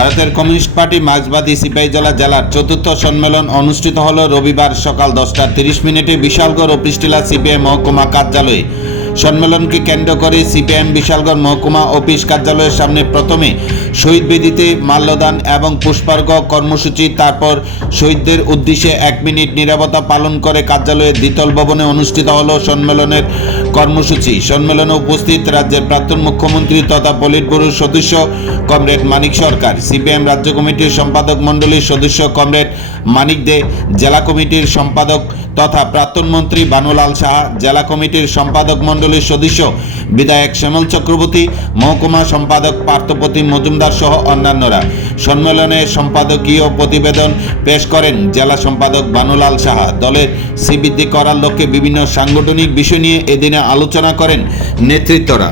ভারতের communist party মার্ক্সবাদী Sepahijala জেলার চতুর্থ সম্মেলন অনুষ্ঠিত হল রবিবার সকাল 10:30 বিশালগড় ও পৃষ্টিলা সিপিএম মহকুমা কার্যালয়ে। সম্মেলনকে কেন্দ্র করে সিপিএম বিশালগড় মহকুমা অফিস কার্যালয়ের সামনে প্রথমে শহীদ বেদিতে মাল্যদান এবং পুষ্পার্ঘ কর্মসূচি, তারপর শহীদদের উদ্দেশ্যে 1 মিনিট নীরবতা পালন করে কার্যালয়ের দ্বিতল ভবনে অনুষ্ঠিত হল সম্মেলনের কর্মসূচি। সম্মেলনে উপস্থিত রাজ্যের প্রাক্তন মুখ্যমন্ত্রী তথা পলিট ব্যুরোর সদস্য কমরেড মানিক সরকার, সিপিএম রাজ্য কমিটির সম্পাদক মণ্ডলীর সদস্য কমরেড মানিক দে, জেলা কমিটির সম্পাদক তথা প্রাক্তন মন্ত্রী বানুলাল সাহা, জেলা কমিটির সম্পাদক মণ্ডলীর সদস্য বিধায়ক শ্যামল চক্রবর্তী, মহকুমা সম্পাদক পার্থপ্রতিম মজুমদার সহ অন্যান্যরা। সম্মেলনে সম্পাদকীয় প্রতিবেদন পেশ করেন জেলা সম্পাদক বানুলাল সাহা। দলের শ্রীবৃদ্ধি করার লক্ষ্যে বিভিন্ন সাংগঠনিক বিষয় নিয়ে এদিনে আলোচনা করেন নেতৃত্বরা।